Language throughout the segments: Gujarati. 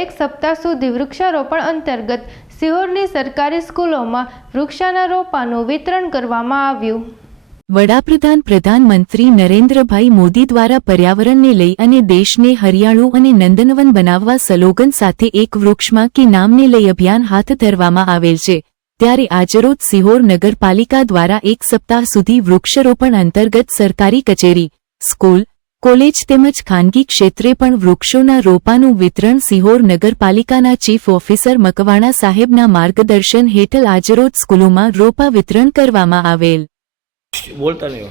एक सप्ताह सुधी वृक्षारोपण अंतर्गत सिहोरनी सरकारी स्कूलों वृक्षारोपणનું वितरण કરવામાં આવ્યું। વડાપ્રધાન પ્રધાનમંત્રી નરેન્દ્રભાઈ મોદી દ્વારા પર્યાવરણને લઈ અને દેશને હરિયાળું અને નંદનવન બનાવવા સ્લોગન સાથે એક વૃક્ષમાં કે નામને લઈ અભિયાન હાથ ધરવામાં આવેલ છે। ત્યારે આજરોજ સિહોર નગરપાલિકા દ્વારા એક સપ્તાહ સુધી વૃક્ષારોપણ અંતર્ગત સરકારી કચેરી, સ્કૂલ, કોલેજ તેમજ ખાનગી ક્ષેત્રે પણ વૃક્ષોના રોપાનું વિતરણ સિહોર નગરપાલિકાના ચીફ ઓફિસર મકવાણા સાહેબના માર્ગદર્શન હેઠળ આજરોજ સ્કૂલોમાં રોપા વિતરણ કરવામાં આવેલ। बोलता नहीं हो।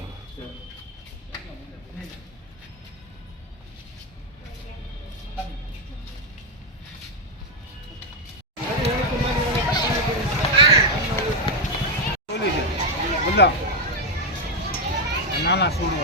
नाना छोड़ो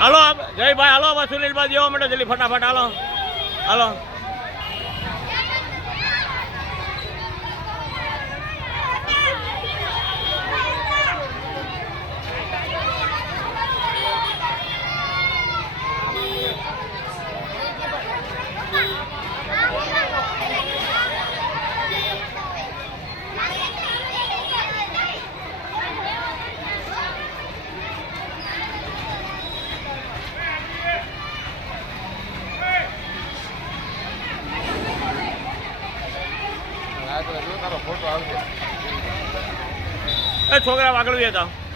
हेलो जय भाई, हेलो बस सुनील भाई जेवा मैं जल्दी फटाफट हेलो हेलो। छोकरा आगळ था।